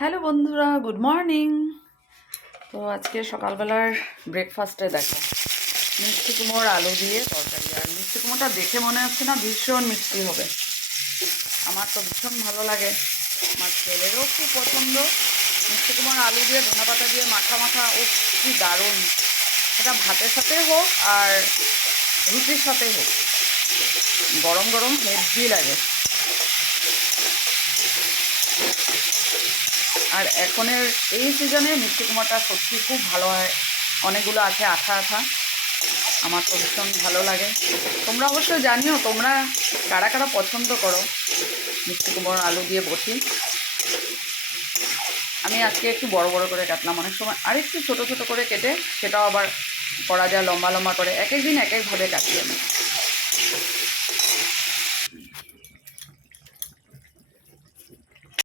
Hello বন্ধুরা, good morning. তো আজকে সকালবেলার ব্রেকফাস্টে দেখো মিষ্টি কুমড়োর আলু দিয়ে তরকারি। আর মিষ্টি কুমড়োটা দেখে মনে হচ্ছে না ভীষণ মিষ্টি হবে। আমার তো ভীষণ ভালো লাগে, আমার ছেলেরও খুব পছন্দ। মিষ্টি কুমড়োর আলু দিয়ে ধনেপাতা দিয়ে মাখা মাখা, ও কি দারুণ! সেটা ভাতের সাথে হোক আর রুটির সাথে হোক, গরম গরম হেভি লাগে। আর এখনের এই সিজনে মিষ্টি কুমড়োটা সত্যি খুব ভালো হয়, অনেকগুলো আছে আঠা আঠা। আমার তো ভীষণ ভালো লাগে। তোমরা অবশ্যই জানিও তোমরা কারা কারা পছন্দ করো মিষ্টি কুমড়োর আলু দিয়ে বটি। আমি আজকে একটু বড় বড় করে কাটলাম, অনেক সময় আর একটু ছোটো ছোটো করে কেটে সেটাও আবার করা যায় লম্বা লম্বা করে। এক এক দিন এক একভাবে কাটি আমি।